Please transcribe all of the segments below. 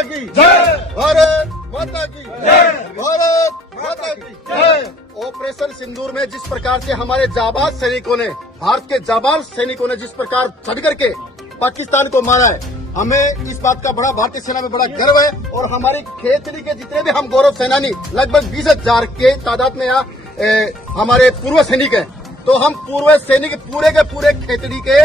माता की जय, भारत माता की जय, भारत माता की जय। ऑपरेशन सिंदूर में जिस प्रकार से हमारे जाबाज सैनिकों ने, भारत के जाबाज सैनिकों ने जिस प्रकार चढ़ करके पाकिस्तान को मारा है, हमें इस बात का बड़ा भारतीय सेना में बड़ा गर्व है। और हमारी खेतड़ी के जितने भी हम गौरव सेनानी लगभग 20,000 के तादाद में यहाँ हमारे पूर्व सैनिक हैं, तो हम पूर्व सैनिक पूरे के पूरे खेतड़ी के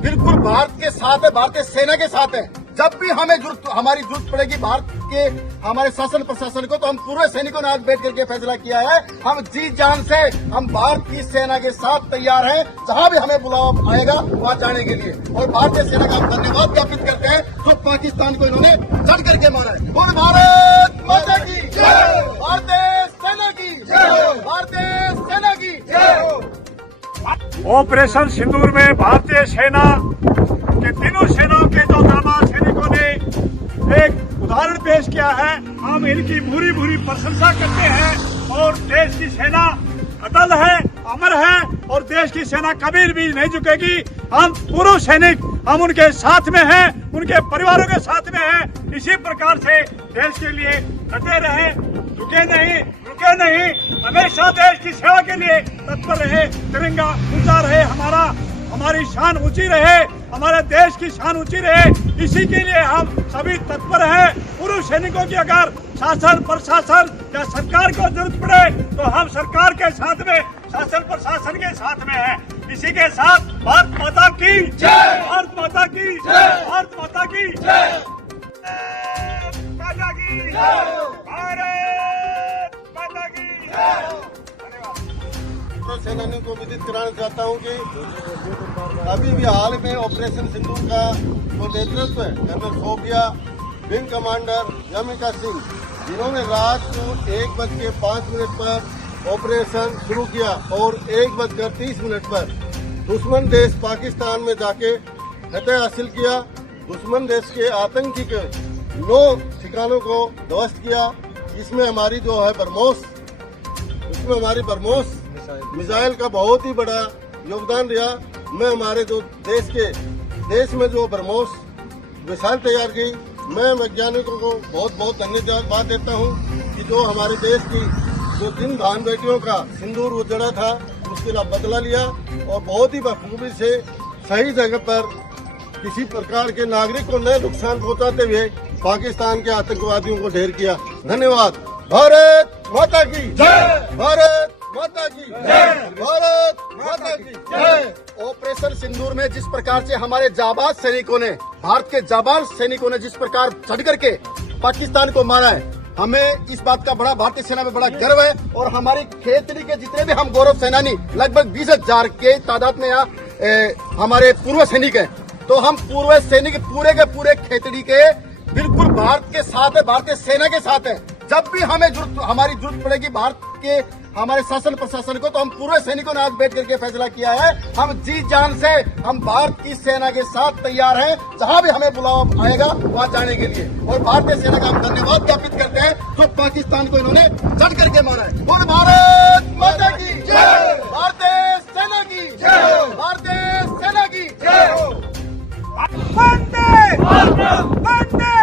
बिल्कुल भारत के साथ है, भारतीय सेना के साथ है। जब भी हमें हमारी जरूरत पड़ेगी भारत के हमारे शासन प्रशासन को, तो हम पूर्व सैनिकों ने आज बैठ करके फैसला किया है, हम जी जान से हम भारत की सेना के साथ तैयार हैं, जहां भी हमें बुलावा आएगा वहां जाने के लिए। और भारतीय सेना का हम धन्यवाद ज्ञापित करते हैं, तो पाकिस्तान को इन्होंने चढ़ करके मारा है। और भारत माता की जय, भारतीय सेना की जय, भारतीय सेना की जय। ऑपरेशन सिंदूर में भारतीय सेना के तीनों सेनाओं के जो जाबाज सैनिकों ने एक उदाहरण पेश किया है, हम इनकी भूरी भूरी प्रशंसा करते हैं। और देश की सेना अटल है, अमर है, और देश की सेना कभी भी नहीं झुकेगी। हम पूर्व सैनिक हम उनके साथ में हैं, उनके परिवारों के साथ में हैं। इसी प्रकार से देश के लिए डटे रहे, रुके नहीं, हमेशा देश की सेवा के लिए तत्पर रहे। तिरंगा ऊंचा रहे, हमारी शान ऊंची रहे, हमारे देश की शान ऊंची रहे, इसी के लिए हम सभी तत्पर हैं। पूर्व सैनिकों की अगर शासन प्रशासन या सरकार को जरूरत पड़े तो हम सरकार के साथ में, शासन प्रशासन के साथ में हैं। इसी के साथ भारत माता की जय, भारत माता की जय, भारत माता की जय, माता की जय, भारत माता की जय। सेनानियों को विदित कराना चाहता हूं कि अभी भी हाल में ऑपरेशन सिंदूर का जो नेतृत्व है colonel Sofia, wing commander Yamika Singh, जिन्होंने रात को 1:05 पर ऑपरेशन शुरू किया और 1:30 पर दुश्मन देश पाकिस्तान में जाके फतह हासिल किया। दुश्मन देश के आतंकी के 9 ठिकानों को ध्वस्त किया। इसमें हमारी जो है ब्रह्मोस मिसाइल का बहुत ही बड़ा योगदान रहा। मैं हमारे जो देश में जो ब्रह्मोस मिसाइल तैयार की, मैं वैज्ञानिकों को बहुत बहुत धन्यवाद देता हूं कि जो हमारे देश की जो जिन बहन बेटियों का सिंदूर उजड़ा था उसके लिए बदला लिया और बहुत ही बखूबी से सही जगह पर किसी प्रकार के नागरिक को न नुकसान पहुंचाते हुए पाकिस्तान के आतंकवादियों को ढेर किया। धन्यवाद। भारत माता की जय, भारत माता की जय, भारत माता की जय। ऑपरेशन सिंदूर में जिस प्रकार से हमारे जाबाज सैनिकों ने, भारत के जाबाज सैनिकों ने जिस प्रकार चढ़ करके पाकिस्तान को मारा है, हमें इस बात का बड़ा भारतीय सेना में बड़ा गर्व है। और हमारी खेतड़ी के जितने भी हम गौरव सेनानी लगभग 20,000 के तादाद में यहाँ हमारे पूर्व सैनिक हैं, तो हम पूर्व सैनिक पूरे के पूरे खेतड़ी के बिल्कुल भारत के साथ है, भारतीय सेना के साथ है। जब भी हमें हमारी जरूरत पड़ेगी भारत के हमारे शासन प्रशासन को, तो हम पूर्व सैनिकों ने आज बैठ करके फैसला किया है, हम जी जान से हम भारत की सेना के साथ तैयार हैं, जहां भी हमें बुलावा आएगा वहां जाने के लिए। और भारतीय सेना का हम धन्यवाद ज्ञापित करते हैं, तो पाकिस्तान को इन्होंने चढ़ करके मारा है। और भारत माता की जय, भारतीय सेना की जय, भारतीय सेना की जय। वंदे वंदे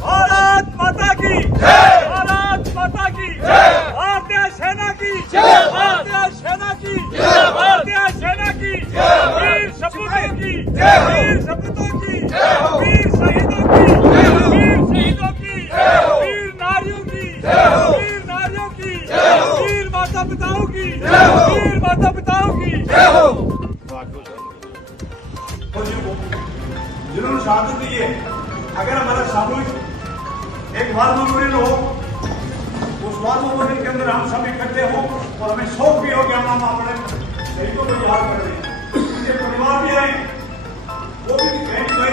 भारत माता की जय, भारत माता की जय, भारतीय सेना की जय, भारतीय सेना की जय, भारतीय सेना की जय, वीर सपूतों की जय, वीर सपूतों की जय, वीर शहीदों की जय, वीर शहीदों की जय, वीर नारियों की जय, वीर नारियों की जय, वीर माता पिताओं की जय, वीर माता पिताओं की जय हो। जिन्होंने शहादत दी है, अगर हमारा सामूहिक एक वार मेमोरियल हो, उस वार मेमोरियल के अंदर हम सब इकट्ठे हो और हमें शौक भी हो कि हम अपने शहीदों को याद कर रहे हैं। उनके परिवार भी आए, वो भी कहेंगे भाई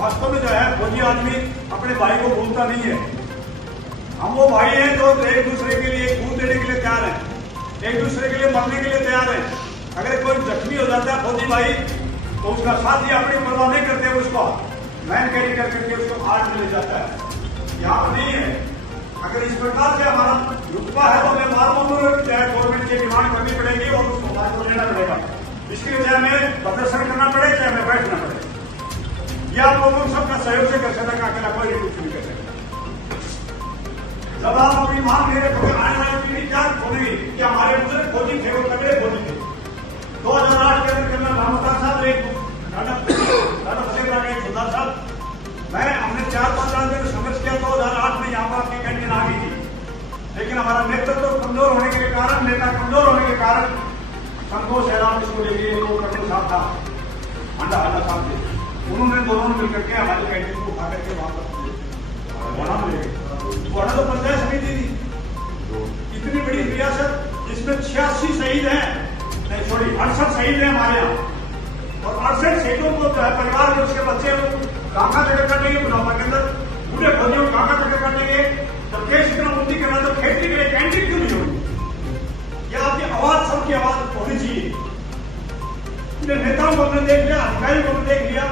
वास्तव में जो है फौजी आदमी अपने भाई को भूलता नहीं है। हम वो भाई हैं जो एक दूसरे के लिए खून देने के लिए तैयार हैं, एक दूसरे के लिए मरने के लिए तैयार हैं। अगर कोई जख्मी हो जाता है फौजी भाई, तो उसका साथी अपनी परवाह नहीं करते, उसको मैन कैरी करके उसको हार्ट में ले जाता है। यहाँ नहीं है। अगर इस प्रकार से हमारा रुतबा है तो हमें मालूम गवर्नमेंट की डिमांड करनी पड़ेगी और उसको लेना पड़ेगा। इसके लिए चाहे हमें प्रदर्शन करना पड़े, चाहे हमें बैठना पड़े, या आप लोगों सबका सहयोग से कर सकता, अकेला कोई कुछ नहीं कर सकता। जब आप अपनी मांग ले रहे थे, आने वाली पीढ़ी क्या होगी कि हमारे बुजुर्ग फौजी थे, वो तगड़े फौजी थे। 2008 के अंदर कर्नल रामोदास साहब, एक राणा फतेह का एक सुधार साहब, हमने 4-5 साल में संघर्ष किया। 2008 में यहाँ पर आपकी कैंटीन आ गई थी, लेकिन हमारा नेतृत्व कमजोर होने के कारण, नेता कमजोर होने के कारण संतोष हैरान इसको लेके वो कर्नल साहब था, अंडा साहब थे, उन्होंने दोनों मिलकर के हमारी कैंटीन को उठा करके वापस बना ले गए। बड़ा तो पंचायत समिति थी, इतनी बड़ी रियासत जिसमें 86 शहीद हैं, नहीं सॉरी 68 शहीद हैं हमारे यहाँ, और 68 शहीदों को जो है परिवार में उसके बच्चे काका चक्कर काटेंगे बुढ़ापा के अंदर, बूढ़े फौजियों को काका चक्कर काटेंगे। जब देश इतना उन्नति करना तो खेती के लिए कैंटीन क्यों नहीं होगी? ये आपकी आवाज, सबकी आवाज होनी चाहिए। नेताओं को हमने देख लिया, अधिकारियों को हमने देख लिया,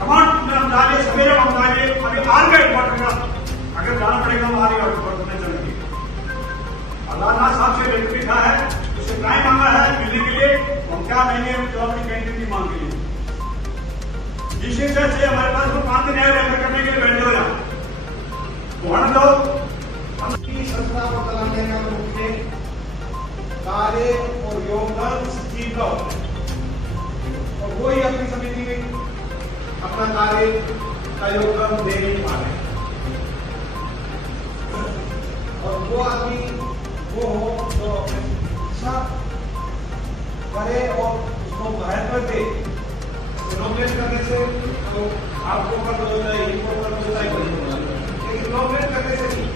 कमांड में हम डाले, सवेरे हम डाले, अभी आर्मी हेडक्वार्टर का अगर जाना पड़ेगा हम आर्मी हेडक्वार्टर में चलेंगे। अल्लाह साहब से लेटर लिखा है, उससे टाइम मांगा है मिलने के लिए, हम क्या महीने जो अपनी कैंटीन की मांग के लिए जिस हिसाब से हमारे पास वो 5 दिन है रेफर करने के लिए बैठे हो जाए दो संस्था को चलाने का मुख्य कार्य और योगदान सचिव का होता है, और वो ही अपनी समिति में अपना कार्य का योगदान दे नहीं पा रहे, और वो आदमी वो हो जो अच्छा करे और उसको महत्व दे। नॉमिनेट करने से तो आपको कर दो चाहिए, इनको कर दो चाहिए, लेकिन नॉमिनेट करने से नहीं,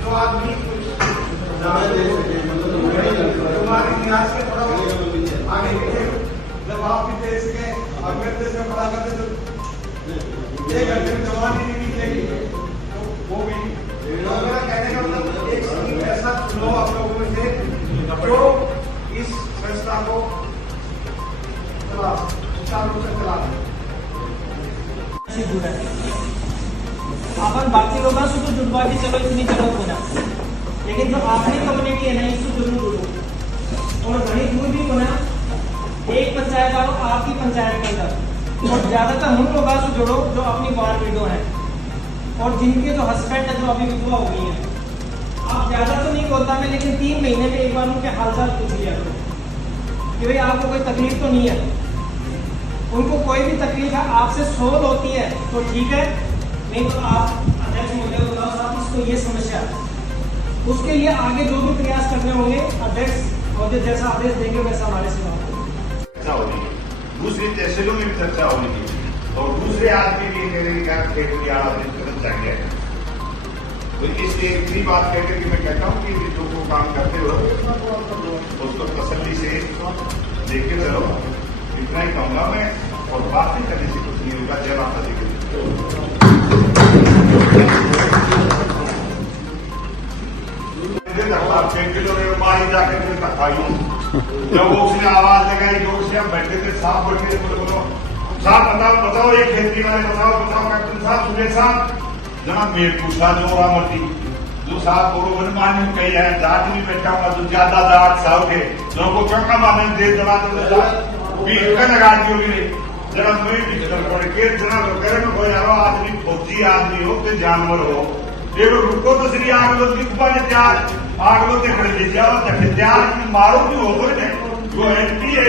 जो आदमी तुम्हारे इतिहास के थोड़ा आगे निकले, जब आप भी देश के अगर देश में पढ़ा करते तो 1 घंटे में जवानी नहीं निकलेगी, तो वो भी मेरा कहने का मतलब एक स्कीम ऐसा चुनो आप लोगों में से जो इस संस्था को आपण बाकी लोकांसुद्धा जुडवाची चलो इतनी जरूरत होना, लेकिन जो आखिरी कम्युनिटी है ना इसको जरूर जुड़ो, और घनी दूर भी होना एक पंचायत आओ आपकी पंचायत के अंदर, और ज्यादातर उन लोगों से जुड़ो जो अपनी बार विडो है और जिनके जो हस्बैंड है जो अभी विधवा हो गई है। आप ज्यादा तो नहीं बोलता मैं, लेकिन 3 महीने में एक बार उनके हालचाल पूछ लिया करो कि भाई आपको कोई तकलीफ तो नहीं है। उनको कोई भी तकलीफ है आपसे सोल्व होती है तो ठीक है, नहीं तो आप अध्यक्ष महोदय बताओ साहब इसको ये समस्या है, उसके लिए आगे जो भी प्रयास करने होंगे अध्यक्ष महोदय जैसा आदेश देंगे वैसा हमारे से चर्चा होनी है। दूसरी तहसीलों में भी चर्चा होनी है, और दूसरे आदमी भी चाहिए। तो इसलिए इतनी बात कहकर कि मैं कहता हूँ कि जो वो काम करते हो उसको तसल्ली से देखे चलो, इतना ही कहूंगा मैं, और बात नहीं करने से कुछ नहीं होगा। जय माता दी। मारी जाकर जब वो उसने आवाज लगाई, जो उससे हम बैठे थे, साहब बैठे थे, बोलो साहब बताओ एक खेती वाले बताओ कैप्टन साहब, सुबह साहब जनाब मेट पूछा जो रामती जो साहब बोलो मान्य कही है, जाट भी बैठा हुआ जो ज्यादा जाट साहब के लोगों को क्या माने दे दबा जरा कोई डिजिटल पड़ के जना करे में कोई यारो आदमी फौजी आदमी हो तो जानवर हो, एक रुको तो श्री आग लो दिखवा त्यार आग लो ते खड़े जाओ तक त्यार मारो भी हो जो एमपी है